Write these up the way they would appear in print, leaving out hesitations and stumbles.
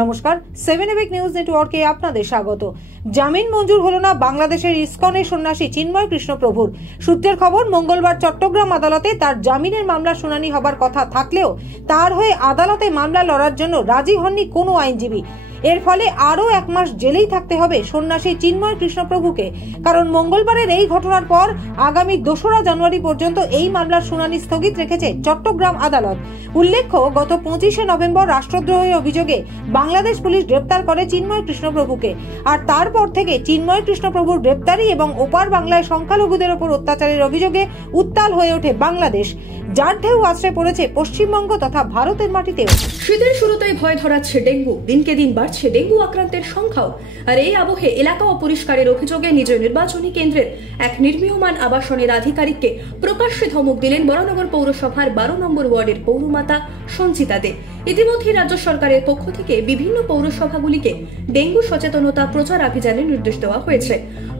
নমস্কার, 7 EPIC news নেটওয়ার্কে আপনাদের স্বাগত। জামিন মঞ্জুর হলো না বাংলাদেশের ইসকনের সন্ন্যাসী চিন্ময় কৃষ্ণ প্রভুর। সূত্রের খবর, মঙ্গলবার চট্টগ্রাম আদালতে তার জামিনের মামলা শুনানি হবার কথা থাকলেও তার হয়ে আদালতে মামলা লড়ার জন্য রাজি হননি কোনো আইনজীবী। এর ফলে আরো 1 মাস জেলেই থাকতে হবে সন্ন্যাসী চিন্ময় কৃষ্ণ প্রভুকে। কারণ মঙ্গলবারের এই ঘটনার পর আগামী 2রা জানুয়ারি পর্যন্ত এই মামলার শুনানি স্থগিত রেখেছে চট্টগ্রাম আদালত। উল্লেখ্য, গত 25শে নভেম্বর রাষ্ট্রদ্রোহী অভিযোগে বাংলাদেশ পুলিশ গ্রেপ্তার করে চিন্ময় কৃষ্ণ প্রভুকে। আর তারপর থেকে চিন্ময় কৃষ্ণ প্রভুর গ্রেপ্তারি এবং ওপার বাংলায় সংখ্যালঘুদের ওপর অত্যাচারের অভিযোগে উত্তাল হয়ে ওঠে বাংলাদেশ, যার ঢেউ আছড়ে পড়েছে পশ্চিমবঙ্গ তথা ভারতের মাটিতেও। শীতের শুরুতেই ভয় ধরাচ্ছে ডেঙ্গু, দিনকে দিন বাড়ছে ডেঙ্গু আক্রান্তের সংখ্যাও। আর এই আবহে এলাকা অপরিষ্কারের অভিযোগে নিজ নির্বাচনী কেন্দ্রের এক নির্মীয়মান আবাসনের আধিকারিককে প্রকাশ্যে ধমক দিলেন বরানগর পৌরসভার 12 নম্বর ওয়ার্ডের পৌরমাতা সঞ্চিতা দে। ইতিমধ্যে রাজ্য সরকারের পক্ষ থেকে বিভিন্ন পৌরসভাগুলিকে ডেঙ্গু সচেতনতা প্রচার অভিযানের নির্দেশ দেওয়া হয়েছে।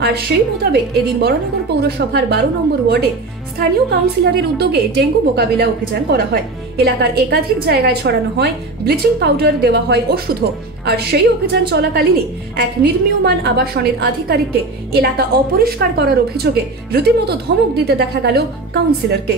আর সেই মোতাবেক এদিন বরানগর পৌরসভার 12 নম্বর ওয়ার্ডে স্থানীয় কাউন্সিলরের উদ্যোগে ডেঙ্গু মোকাবিলা অভিযান করা হয়। এলাকার একাধিক জায়গায় ছড়ানো হয় ব্লিচিং পাউডার, দেওয়া হয় ওষুধও। আর সেই অভিযান চলাকালীনই এক নির্মীয়মান আবাসনের আধিকারিককে এলাকা অপরিষ্কার করার অভিযোগে রীতিমতো ধমক দিতে দেখা গেল কাউন্সিলরকে।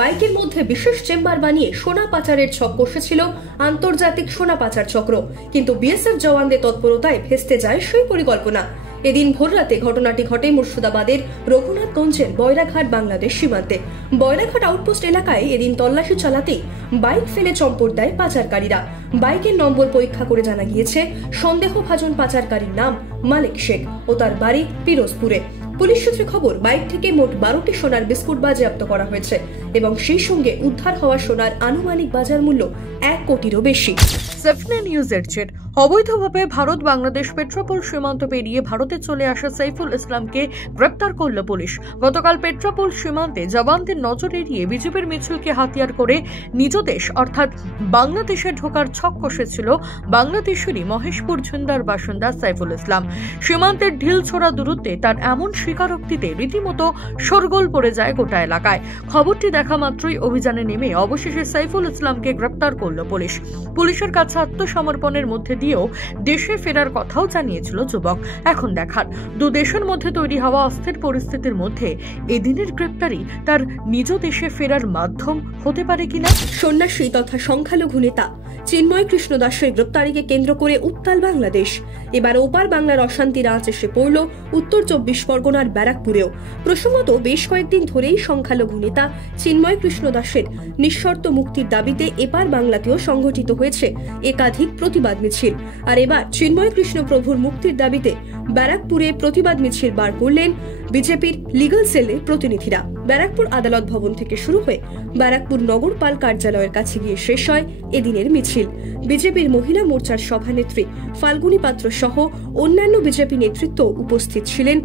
বাইকের মধ্যে বিশেষ চেম্বার বানিয়ে সোনা পাচারের ছক কষেছিল আন্তর্জাতিক সোনা পাচার চক্র, কিন্তু বিএসএফ জওয়ানদের তৎপরতায় ভেস্তে যায় সেই পরিকল্পনা। এদিন ভোররাতে ঘটনাটি ঘটে মুর্শিদাবাদের রঘুনাথগঞ্জের বয়রাঘাট বাংলাদেশ সীমান্তে। বয়রাঘাট আউটপোস্ট এলাকায় এদিন তল্লাশি চালাতেই বাইক ফেলে চম্পট দেয় পাচারকারীরা। বাইকের নম্বর পরীক্ষা করে জানা গিয়েছে সন্দেহভাজন পাচারকারীর নাম মালিক শেখ ও তার বাড়ি পিরোজপুরে। পুলিশ সূত্রে খবর, বাইক থেকে মোট 12টি সোনার বিস্কুট বাজেয়াপ্ত করা হয়েছে এবং সেই সঙ্গে উদ্ধার হওয়া সোনার আনুমানিক বাজার মূল্য 1 কোটিরও বেশি। 7 নিউজের চেট। অবৈধভাবে ভারত বাংলাদেশ পেট্রাপোল সীমান্ত পেরিয়ে ভারতে চলে আসা সাইফুল ইসলামকে গ্রেপ্তার করল পুলিশ। গতকাল পেট্রাপোল সীমান্তে জওয়ানদের নজর এড়িয়ে বিজেপির মিছিলকে হাতিয়ার করে নিজ দেশ অর্থাৎ বাংলাদেশে ঢোকার ছক কষেছিল বাংলাদেশেরই মহেশপুর ঝুন্দার বাসিন্দা সাইফুল ইসলাম। সীমান্তের ঢিল ছোড়া দূরত্বে তার এমন স্বীকারোক্তিতে রীতিমতো শোরগোল পড়ে যায় গোটা এলাকায়। খবরটি দেখা মাত্রই অভিযানে নেমে অবশেষে সাইফুল ইসলামকে গ্রেপ্তার করল পুলিশ। পুলিশের কাছে আত্মসমর্পণের মধ্যে দিয়েও দেশে ফেরার কথাও জানিয়েছিল যুবক। এখন দেখার, দু দেশের মধ্যে তৈরি হওয়া অস্থির পরিস্থিতির মধ্যে এদিনের গ্রেপ্তারি তার নিজ দেশে ফেরার মাধ্যম হতে পারে কিনা। সন্ন্যাসী তথা সংখ্যালঘু নেতা চিন্ময় কৃষ্ণ দাসের গ্রেপ্তারিকে কেন্দ্র করে উত্তাল বাংলাদেশ। এবার ওপার বাংলার অশান্তির আঁচ এসে পড়ল উত্তর 24 পরগনার ব্যারাকপুরেও। প্রসঙ্গত, বেশ কয়েকদিন ধরেই সংখ্যালঘু নেতা চিন্ময় কৃষ্ণ দাসের নিঃশর্ত মুক্তির দাবিতে এপার বাংলাতেও সংঘটিত হয়েছে একাধিক প্রতিবাদ মিছিল। আর এবার চিন্ময় কৃষ্ণ প্রভুর মুক্তির দাবিতে ব্যারাকপুরে প্রতিবাদ মিছিল বার করলেন বিজেপির লিগ্যাল সেলের প্রতিনিধিরা। ব্যারাকপুর আদালত ভবন থেকে শুরু হয়ে ব্যারাকপুর নগরপাল কার্যালয়ের কাছে গিয়ে শেষ হয় এদিনের মিছিল। বিজেপির মহিলা মোর্চার সভানেত্রী ফাল্গুনী পাত্র সহ অন্যান্য বিজেপি নেতৃত্ব উপস্থিত ছিলেন।